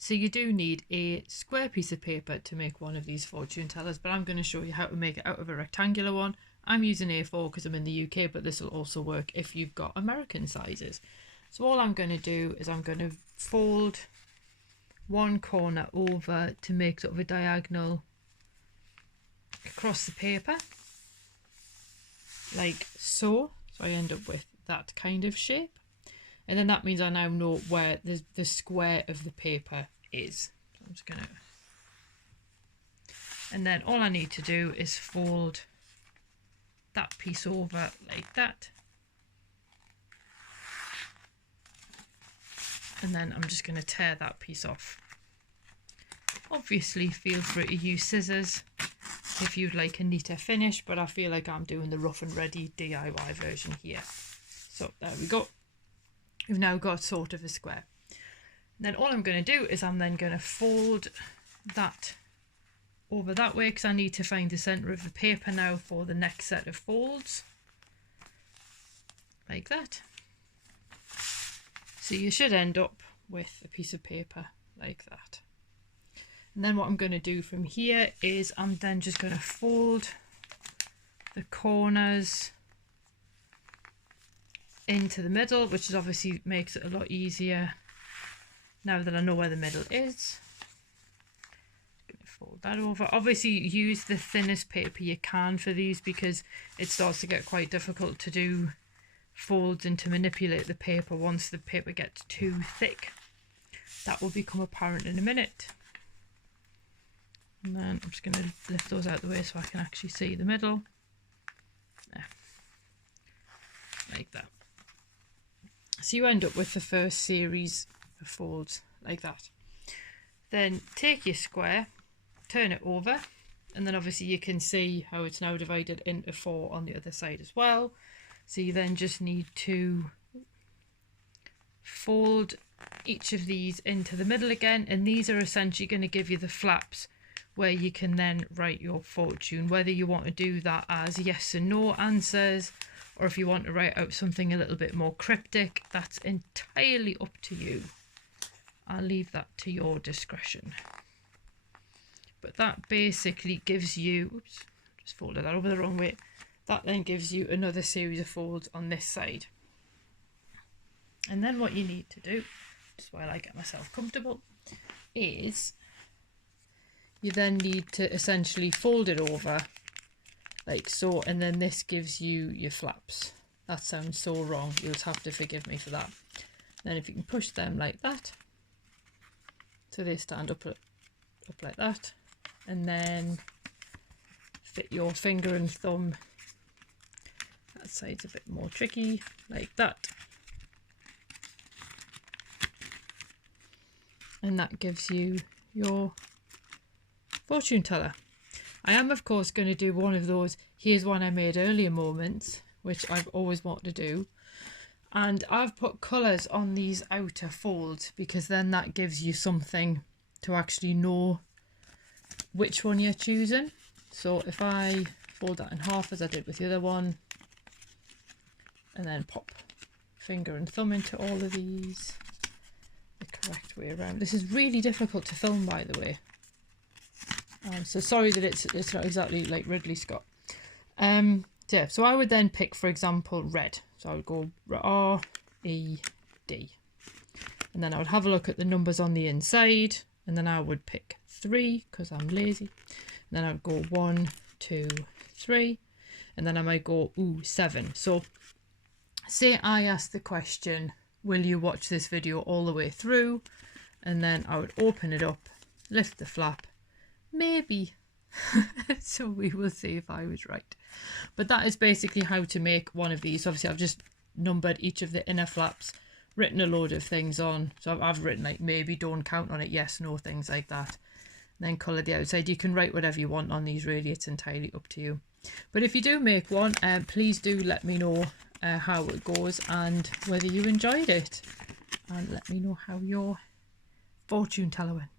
So you do need a square piece of paper to make one of these fortune tellers, but I'm going to show you how to make it out of a rectangular one. I'm using A4 because I'm in the UK, but this will also work if you've got American sizes. So all I'm going to do is I'm going to fold one corner over to make sort of a diagonal across the paper, like so. So I end up with that kind of shape. And then that means I now know where the square of the paper is. So I'm just going to... And then all I need to do is fold that piece over like that. And then I'm just going to tear that piece off. Obviously, feel free to use scissors if you'd like a neater finish, but I feel like I'm doing the rough and ready DIY version here. So there we go. We've now got sort of a square. Then all I'm going to do is I'm then going to fold that over that way because I need to find the centre of the paper now for the next set of folds. Like that. So you should end up with a piece of paper like that. And then what I'm going to do from here is I'm then just going to fold the corners into the middle, which is obviously makes it a lot easier now that I know where the middle is. I'm going to fold that over. Obviously use the thinnest paper you can for these because it starts to get quite difficult to do folds and to manipulate the paper once the paper gets too thick. That will become apparent in a minute. And then I'm just going to lift those out of the way so I can actually see the middle. There. Like that. So you end up with the first series of folds like that. Then take your square, turn it over, and then obviously you can see how it's now divided into 4 on the other side as well. So you then just need to fold each of these into the middle again, and these are essentially going to give you the flaps where you can then write your fortune, whether you want to do that as yes and no answers, or if you want to write out something a little bit more cryptic, that's entirely up to you. I'll leave that to your discretion. But that basically gives you, oops, just folded that over the wrong way. That then gives you another series of folds on this side. And then what you need to do, just while I get myself comfortable, is you then need to essentially fold it over like so, and then this gives you your flaps. That sounds so wrong, you'll have to forgive me for that. Then if you can push them like that, so they stand up like that, and then fit your finger and thumb. That side's a bit more tricky, like that. And that gives you your fortune teller. I am of course going to do one of those here's one I made earlier moments, which I've always wanted to do, and I've put colours on these outer folds because then that gives you something to actually know which one you're choosing. So if I fold that in half as I did with the other one, and then pop finger and thumb into all of these the correct way around. This is really difficult to film, by the way. So sorry that it's not exactly like Ridley Scott. Yeah, so I would then pick, for example, red. So I would go R, E, D. And then I would have a look at the numbers on the inside. And then I would pick 3 because I'm lazy. And then I would go 1, 2, 3. And then I might go, ooh, 7. So say I asked the question, will you watch this video all the way through? And then I would open it up, lift the flap, maybe. So we will see if I was right. But that is basically how to make one of these. Obviously I've just numbered each of the inner flaps, written a load of things on. So I've written like maybe, don't count on it, yes, no, things like that. And then colour the outside. You can write whatever you want on these, really, it's entirely up to you. But if you do make one, please do let me know how it goes and whether you enjoyed it. And let me know how your fortune teller went.